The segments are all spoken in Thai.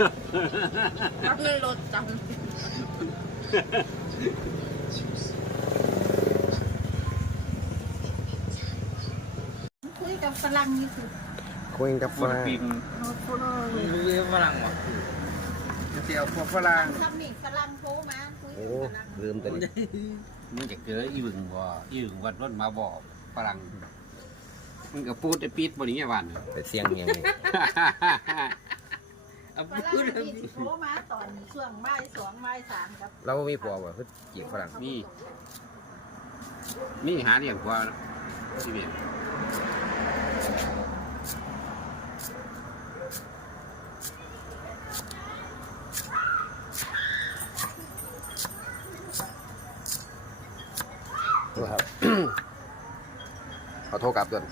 เอาเงินรถจังคุยกับฝรั่งนี่คือคุยกับฟิฝลิปรั่งปินส์เรียกฝรั่งวะเจียวพวกฝรั่งทำนี่ฝรั่งโทรมาคุยโอ้กับฝรั่งลืมแต่ดิมึงจะเกิดอีหึงบ่อีหึงวัดรถมาบอกฝรั่งมึงก็พูดไอ้ปีดบ่นี้ไงวัน แต่เสียงยังไง เอาฝรั่งพูดที่โทรมาตอนช่วงบ่ายสองบ่ายสามครับเรามีผัวบ่คือจีบฝรั่งมีมีหาเลี้ยงกว่าที่เบียครับ ขอโทษกลับด้วย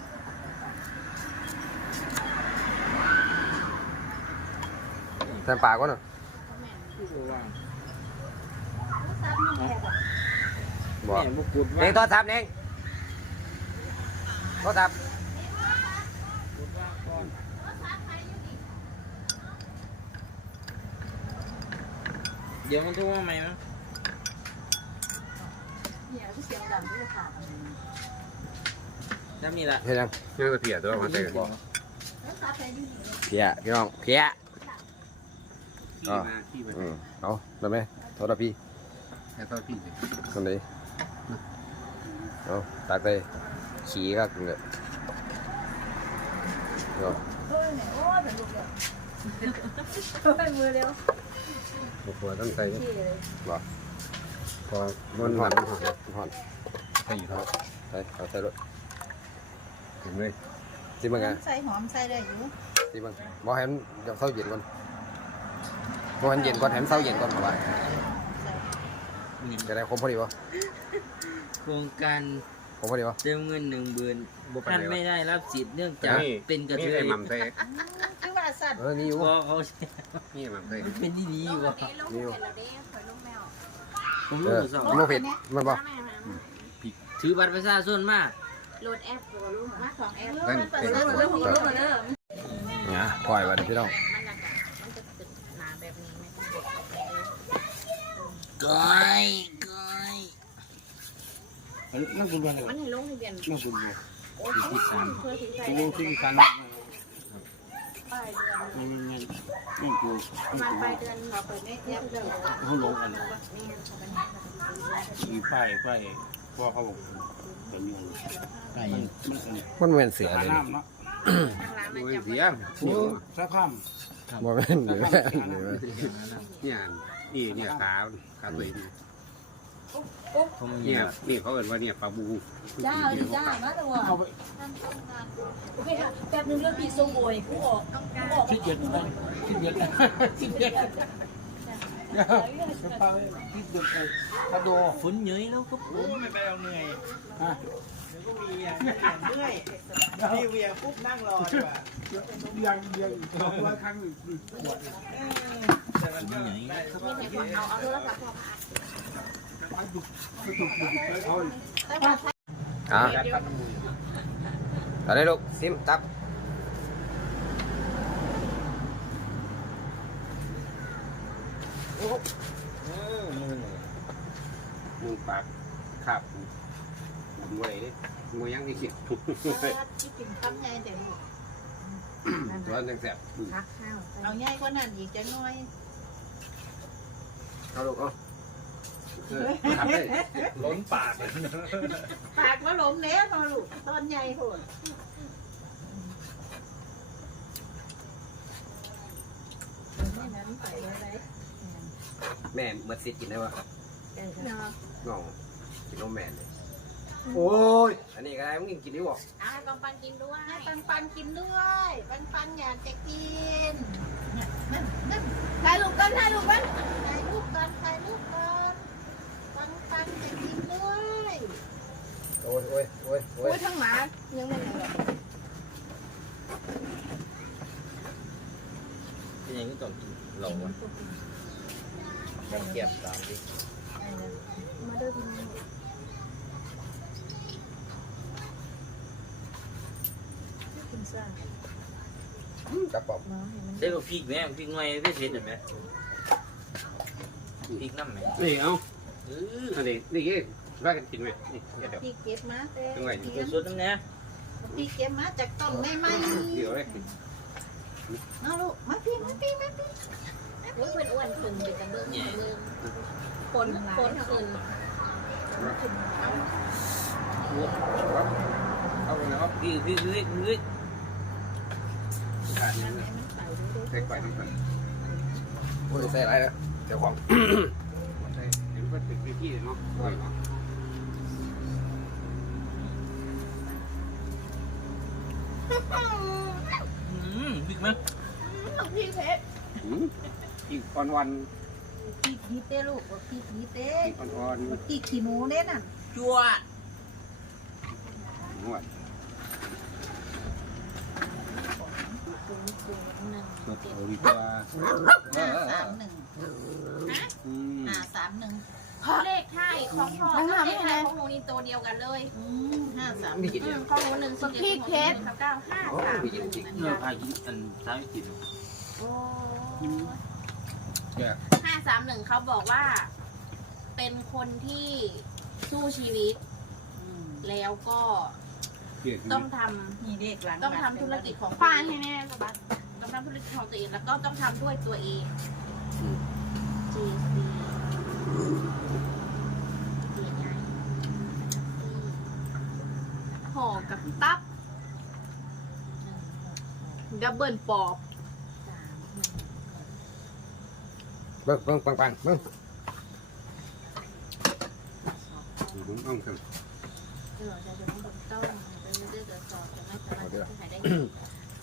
แทนปากก่อนเนอะว่างซับน้ำแข็งบอกเนี่ยบุกุดเน่ว่างโทรศัพท์เน่งโทรศัพท์เดี๋ยวมันโทรมาใหม่มั้งเนี่ยเสียงดังด้วยค่ะจำนี่แหละเห็นยังนี่ก็เพียตัวมาแต่กันแล้วซับไปอยู่นี่เพียพี่น้องเพีย ขี้มาขี้มาอืมเอาได้ไหมโทรศัพท์พี่แค่ตัวพี่สิคนไหนเอาตักไปขี่ก็เลยเอาเฮ้ยเนี่ยโอ้ยเป็นลูกเดียวเฮ้ยมือเร็วหัวต้องใส่ที่เลยบอกพอมัมันนหหออนนมันหอนมันหอนใส่อยู่เท่าใส่เอาใส่รถถึงเลยสิบังไงใส่หอมใส่ได้อยู่สิบังบอกให้มันเดี๋ยวเศร้าเย็นก่อน บอกให้มันเย็นก่อนให้มันเศร้าเย็นก่อนเอาไว้ใส่จะได้ครบพอดีวะโครงการครบพอดีวะเติมเงินหนึ่งหมื่นท่านไม่ได้รับสิทธิ์เนื่องจากเป็นกระเทนี่ยไอ้หม่ำเต้คือว่าสัตว์เออนี่อยู่เพราะเขานี่หม่ำเต้เป็นที่ดีวะนี่อยู่ผมเอรู้อสองมันบ่เผ็ดมันบ่ถือบัตรประชาชนมาโหลดแอปตัวรู้มาสองแอปนั่นเปิเป็ดนเริ่มเริ่มเริ่มเริ่มนะปล่อยไว้เดี๋ยวพี่น้อง มันจะมันจะเป็นหนาแบบนี้ไหมกดเข้าไปเลย ก้อยก้อยนั่งคุณกันเลยมันให้ลงทะเบียนนั่งคุณเลยโอ้ยที่สามเพื่อที่ใส่คุณได้ที่กันปลายเดือนนี่นี่นี่กูประมาณปลายเดือนเราเปิดไม่เทียบเลยเขาลงกันนี่เขาเป็นมีป้ายป้ายว่าเขาบอกเป็นยังไงมันมันมันเหมือนเสือเลยน้ำเนาะทางร้านมันโอ้ยจะเสียโอ้สักคบ่แม่นหรือแม่นหรือแม่นำเนี่ย นี่เนี่ยขาขาตัวนี้ผมเนี่เนี่ยยนี่เขาเอิ้นว่าเนี่ยปลาบูจ้าดีจ้ามาตัวเอาไปท่านต้องการโอเคค่ะแป๊บนึงเรื่องปีทรงโอยผู้ออกต้องการผู้ออกที่เจ็ดนะที่เจ็ดที่เจ็ดเดี๋ยวจะพาไปที่เจ็ดไปคาโดฝนเยอะแล้วก็ผมไม่ไปเอาเหนื่อยฮะเดี๋ยวก็มีอะเมื่อยนี่เวียงปุ๊บนั่งรอดีกว่ายังยังสองร้อยครั้งหนึ่งขวดเออแต่มันก็ได้มีแต่คนเอาเอาเขาแต่ว่าอะจัดกันมือตอนนี้ลูกซิมตับมึงปากขับมว้ดิมึงยังไม่คิดที่กินคำใหญ่เดี๋ยวตัวนั้นแสบเอาใหญ่กว่านั้นอีกจะน้อย เอาลูกเอาขับได้ล้นปากเลยปากว่าหลงเนี้ยมาลูกตอนใหญ่โหดนี่นั้นไปเลยแม่เมื่อสิกินได้ปะเนาะงองกินนมแม่เลยโอ้ยอันนี้ก็ได้มึงกินดิวะอะปังปันกินด้วยให้ปันปันกินด้วย ปันปันอยากจะกินนั่นนั่น ถ่ายรูปกันถ่ายรูปกันถ่ายรูปกันถ่ายรูปกันปันปันจะกินด้วยโอ้ยโอ้ยโอ้ยโอ้โอ้ยยทั้งหมายังไม่หมดเป็นอย่างนี้ต้องกินหลงวะต้องเก็บตามดิมาเด้อพี่น้องกินซ่า จับปอบได้บอกพริกไหมพริกหน่อยไม่เผ็ดเห็นไหมพริกน้ำไหมนี่เอาเอออันนี้นี่กี่ว่ากันกินไหมนี่เดี๋ยวพี่เก็บมาเต้จังไงพี่ตัวสดน้ำเนี้ยพี่เก็บมาจากต้นไม่ไหมเดี๋ยวเลยเอาลูกมาพี่มาพี่มาพี่โอ้ยเพื่อนอ้วนขึ้นไปกันเบิ่งเนี่ยฝนฝนขึ้นเอาไปแล้วพริกพริกพริกพริกขาดนี่ ใส่ไข่นี่ก่อนโอ้ยใส่อะไรนะเดี๋ยวของใส่เห็นว่าเป็นพี่เนาะเนาะอืมพริกไหมพี่เพชรอีกวันวันพี่พีเต้ลูกว่าพี่พีเต้อีกวันวันพี่ขี้หนูเล่นน่ะจั่วนวดสด เอาดีกว่าห้าสามหนึ่งอืมห้าสามหนึ่งเลขไทยของพ่อกับเลขไทยของหนูนี่ตัวเดียวกันเลยอืมห้าสามมีกินอืเนี่ยมของหนูหนึ่งสี่เจ็ดเพชรเก้าห้าโอ้สามมีกินจริงเนื้อพายกินอันสามกินโอ้แก่ห้าสามหนึ่งเขาบอกว่า เป็นคนที่สู้ชีวิต แล้วก็เกี่ยวต้องทำมีเด็กหลังต้องทำธุรกิจของป้าตัวเอให้งแน่สบัสต้องทำธุรกิจของตัวเองแล้วก็ต้องทำด้วยตัวเอง G C เสียไงห่อกับตับดับเบิลปอบสามหนึ่งเบิ้งเบิ้งปังปังเบิ้งผมต้องทเออจะจะต้องต้องจะจะจะสอบจะไม่สามารถจะหายได้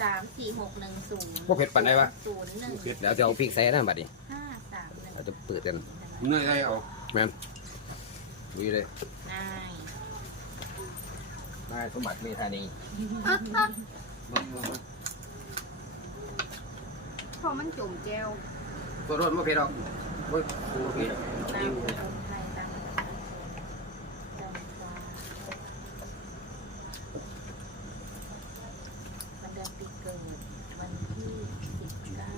สามสี่หกหนึ่งศูนย์พวกเผ็ดปันได้ปะศูนย์หนึ่งเดี๋ยวจะเอาพริกใส่นะบัดนี้ห้าสามหนึ่งเราจะเปิดกันำเนื้อได้เอาดูเลยนายนายสมบัติเมธานีพอมันจุ่มเจลตัวรถไม่เผ็ดหรอกโอ้ยโอ้ยตามคนไทยตามจำปาวันเดือนปีเกิดวันที่สิบเก้า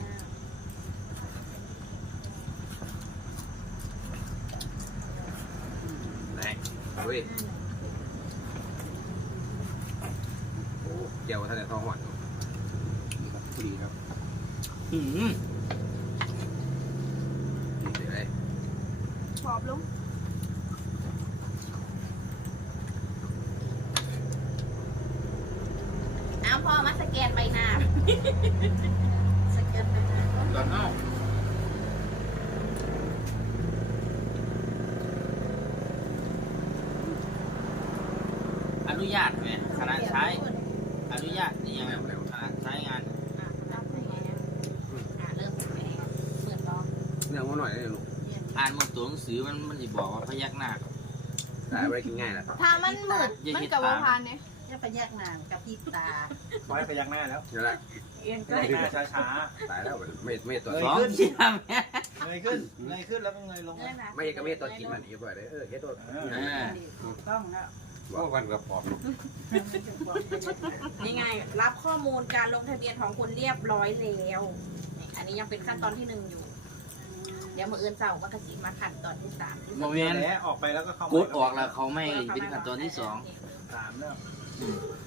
ไหน เฮ้ยโอ้เดี๋ยวท่านจะท้องหวานครับดีครับอืมนี่เลยปอบลงอ้าวพ่อมาสแกนใบหน้า สแกนไปนะ ตอนนอกอ นุญาตไหมขณะใช้ อนุญาตนี่ยังไงขณะใช้งานอะรับไปไงอะอะเริ่มจากแม่เหมือนลองเนื้อมันหน่อยเลยลูกอ่านหมดตัวหนังสือมันมันจะบอกว่าพยักหน้าได้ไม่ได้กินง่ายนะถ้ามันมืดอย่ามันเห็นกับตาวพานเนี่ยจะไปแยกนางกับพี่ตาไว้พยักหน้าแล้วเดี๋ยวละเอียงพยักหน้าช้าตายแล้วไม่ไม่ตัวเฮ้สยองขึ้นเสียมๆเงยขึ้นเงยขึ้นแล้วก็เงยลงเริ่มนะไม่ก็ไม่ตัวกินมันอีกบ่อยเลยเออเฮ็ดตัวอ่าถูกต้องแล้ว ว่าวันกับปอบยังไง รับข้อมูลการลงทะเบียนของคุณเรียบร้อยแล้วนี่อันนี้ยังเป็นขั้นตอนที่หนึ่งอยู่ เดี๋ยวมืออื่นเสาร์ก็กระสีมาขั้นตอนที่สามที่โมสี่เมนต์แล้วออกไปแล้วก็เข้ากดออกแล้วเขาไม่เป็นขั้นตอนที่สอง สามแล้ว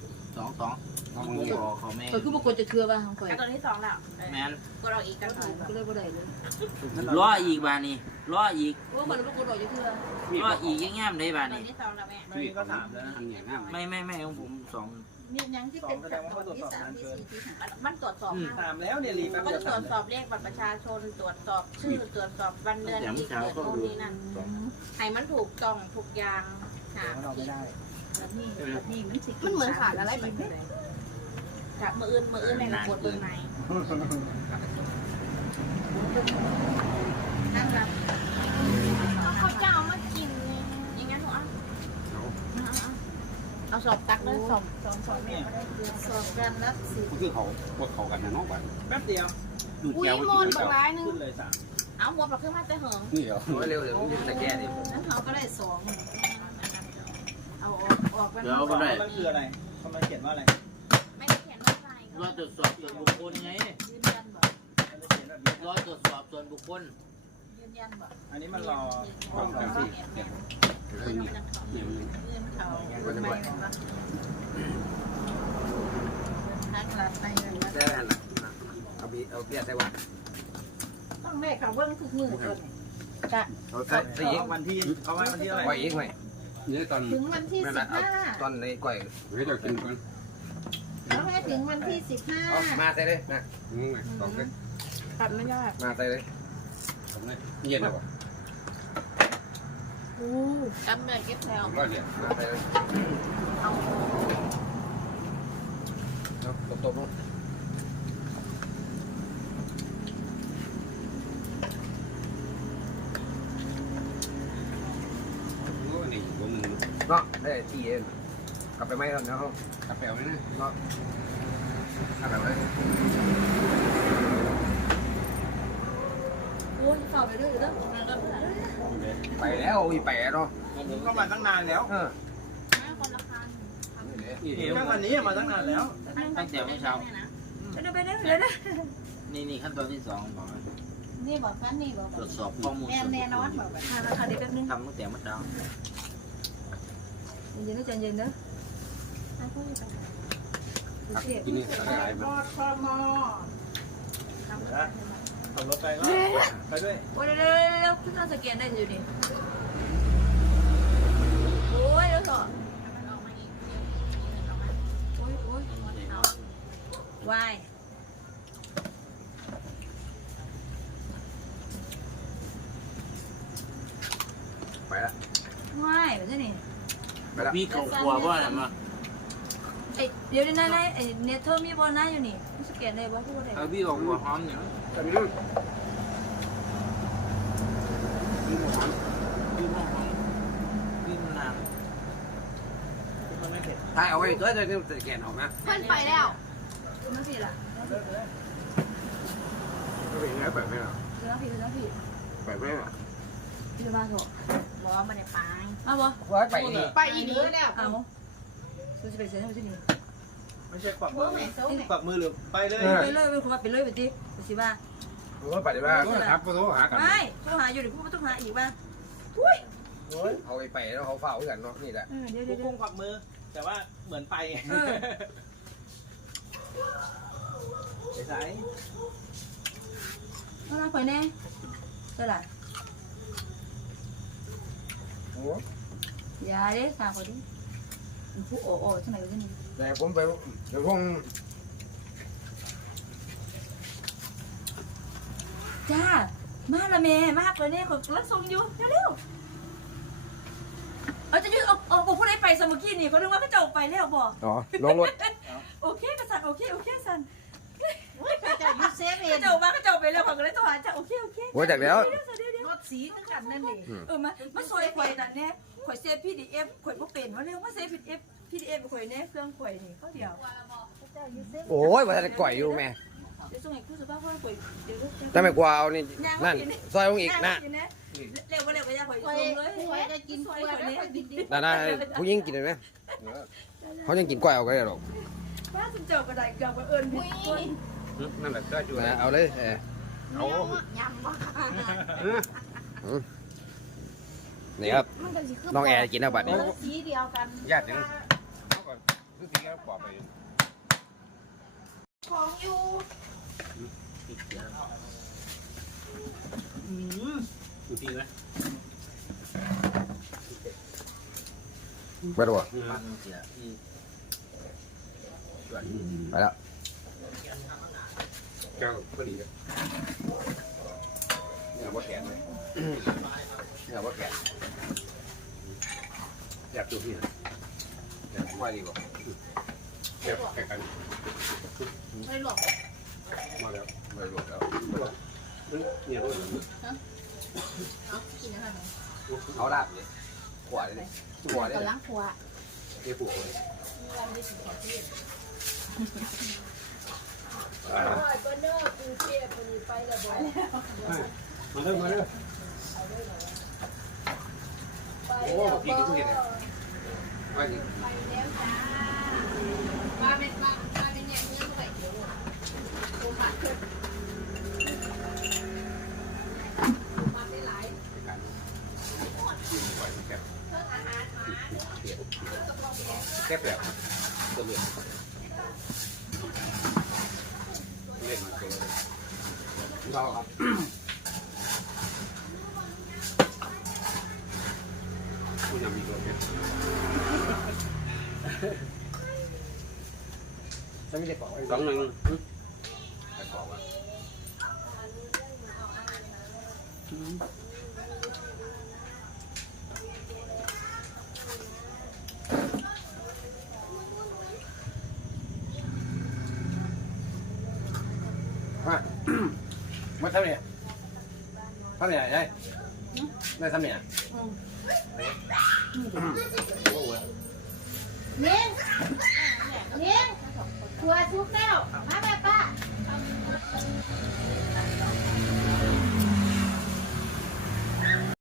ส องสองเขากดออกเขาไม่เออคือบุกคนจะเคลือป่ะของข่อยขั้นตอนที่สองแล้วเออแมนกดออกอีกกันหน่อยก็เลยบ่ได้เลยรออีกบานี่รออีกโอ้มันบุกคนออกจะเคลือรออีกยังง่ามได้บาตอนนี่ที่สองแล้วแม่ไม่ก็สามแล้วนะอันนี้ง่ายไม่ไม่ไม่ของผมสองมียังที่เป็นขั้นตอนที่สามที่สี่ที่ห้ามันตรวจสอบห้าสามแล้วเนี่ยรีแป๊บก็เดียจะวตรสาวมจแล้วสอบเลขบัตรประชาชนตรวจสอบชื่อตรวจสอบวันเดือนปีเกิดโน่นนี่นั่นให้มันถูกต้องถูกอย่างค่ะเราไม่ได้ แบบนี้แบบนี้มันสิมันเหมือนขาดอะไรไปกับมืออื่นมืออื่นในระบบเบอร์ไหนนั่งรับเขาจะเอามากินเนี่ยยังงั้นหนูเอาเอาสอบตักเลยสอบสองสองเมตรก็ได้สอบการรับสิก็คือเขาว่าเขากันนะน้องบ้านแป๊บเดียวดูดแก้วมดบักร้ายนึงขึ้นเลยสามเอาหมดเราขึ้นมาจะเหิงนี่เหรอโอ้ยเร็วเดี๋ยวมันจะแก้ดินั้นเขาก็ได้สอง อาออกออกกันเดี๋ยวก็ได้ มันคืออะไรเขามาเขียนว่าอะไรไม่ได้เขียนว่าอะไรรรอตรวจสอบส่วนบุคคลไงยืนยันบ่รอตรวจสอบส่วนบุคคลยืนยันบ่อันนี้มันรอความจำสิเงินเขาเงินไม่เป็นบ่ทักหลับไปเลยนะได้หันนะเอาบีเอาเบียร์ใส่วัดต้องแม่เขาเบิ้งทุกมือจนเอาใส่ใส่อีกเอาวันที่เอาไว้วันที่อะไร ไว้อีกไหม นี่ตอนถึงวันที่นั่นสินะบเอาห้าตอนในก้อยให้เรากินก่อนแล้วให้ถึงวันที่สิบห้าเอามาใส่เลยนะงงไหมสองเลยตัดไม่ยากมาใส่เลยสองเลยเย็นหรอวะอู้กำเนิดเก็บแถวร้อยเนี่ยมาใส่เลยเอาตบๆลง โอ้นี่ผมหนึ่ง เนาะได้ที่เองกลับไปไหมครับเนาะกาแฟไว้นะเนาะกลับไปไหมโอ้ยเฝ้าไปด้วยเด้อไปแล้วอีไปเนาะก็มาตั้งนานแล้วเออคนละคันนี่เดี๋ยวแค่วันนี้มาตั้งนานแล้วตั้งแต่เมื่อเช้าไปเด้อไปเด้อไปเด้อนี่นี่ขั้นตอนที่สองบอกว่านี่บอกกันนี่บอกตรวจสอบข้อมูลแน่ส่วนบุแน่คนอนลบอกแบบมาราคาเด็กแป๊บนึงทำตั้งแต่เมื่อเช้า เย็นๆนะใจเย็นเด้อครับกินนี่อะไรมมันอคอมอขับรถไปก็ไปด้วยโอ้ยเร็วๆเร็วๆขึ้นมาสแกนได้อยู่ดิโอ้ยแล้วก็โอ้ยโอ้ยวายไปละวายแบบนี้ ไปละพี่เขากลัวว่าอะไรมาไอเดี๋ยวนี้นายไอเนเธอร์มีบอลน่าอยู่นี่สแกนได้บ่พูดได้เอาพี่เขากลัวหอมเนี่ยแต่นี่พี่หอมพี่หอมพี่มะนาวมันไม่เผ็ดถ่ายเอาไว้ตัวจะจะแกนออกนะเพิ่นไปแล้วไม่ผิดล่ะก็เป็นไงแบบไม่หรอเรื่องผิดเรื่องผิดแบบไม่หรอพี่จะมาโถบอก มาในปางมาบ่ว่าไปนี่ไปอีนี้แล้วเอาดูจะไปเซ็นให้ที่นี่ไม่ใช่กวักพวกแม่โซ่แม่กวักมือหรือไปเลยไปเลยเป็นคนว่าไปเลยไปดิสิว่าว่าไปได้บ้างก็ทับก็โทรหากันไม่ต้องหาอยู่เดี๋ยวพูดต้องหาอีกบ้างโอ้ยเขาไปไปแล้วเขาเฝ้ากันเนาะนี่แหละเออเดี๋ยวกูเดี๋ยวกุ้งกวักมือ แต่ว่าเหมือนไปไงสายต้องรับไปแน่เท่าไหร่โอ้อ ย่าเด้สาวคนนี้ผู้โอ้โอ้ทำไมกันนี่แต่ผมไปเดี๋ยวพงจ้า มาละแม่มากเลยเนี่ยขอรับส่งอยู่เร็วเอาจะยืดเอาเอาผู้ใดไปสมุกี้นี่เขาเรียกว่าเขาจะออกไปแล้วบอก อ๋อลงรถ โอเคกษัตริย์โอเคโอเคสันเขาจะยูเซฟเอเขางจะออกมาเขาจะออกไปแล้วเขาก็เลยต้องหาจ้าโอเคโอเคหัวจากแล้วรถ สีคือกันนั่นเองเออมามาซอยข่อยนั่นแน่ข่อยเซฟ PDF ข่อยบ่เป็นว่าเร็วมาเซฟ PDF PDF ข่อยแน่เครื่องข่อยนี่เขาเดียวโอ้ยว่าจะก่อยอยู่แม่เดี๋ยวส่งให้ครูสุภาพว่าข่อยเดี๋ยวถ้าไม่กลัวเอานี่นั่นซอยลงอีกนะเร็วบ่เร็วก็อย่าข่อยคอยลงเลยคอยจะกินกล้วยแล้วคอยกินดิบนั่นนะผู้หญิงกินได้ไหมเขายังกินกล้วยเอาก็ได้หรอกว่าคุณเจ้าก็ได้เกือบว่าเอิ้นผิดคนนั่นแหละก็อยู่เอาเลยเออเอายำบ่ นี่ครับ มันก็สิคือน้องแอร์กินแล้วบัดนี้ สีเดียวกันญาติยังเขาก่อนคือที่เขาปอบไปของอยู่อืมอยู่ที่นะไปดูฟันเสียที่ไปแล้วเจ้าก็ดีเนี่ยว่าแขนเลย เนี่ยว่าแกอยากดูพี่นะอยากว่าดีกว่าเจ็บแข่งกันไม่หลอกมาแล้วไม่รู้แล้วเนี่ยรู้เอากินอะไรไหมเขาลาบเนี่ยขวาเลยขวาเลยกำลังขัวเจ็บปวดเลยมาเริ่มมาเริ่ม โอ้กินทุกเห็นเลยไปดิไปแล้วจ้าว่าเป็นว่าว่าเป็นงเงี้ยเท่าไหร่เดี๋อ้มาขึ้นมาได้หลายปล่อยมันแคบเพิ่มอาหารมาเดี๋ยวแคบแล้วตัวเล็กเล่นมาตัวเลือดเราครับ sống lên mất sao nè sao nè đây? Đây sao nè à? miếng. Miếng. Chua xuống đây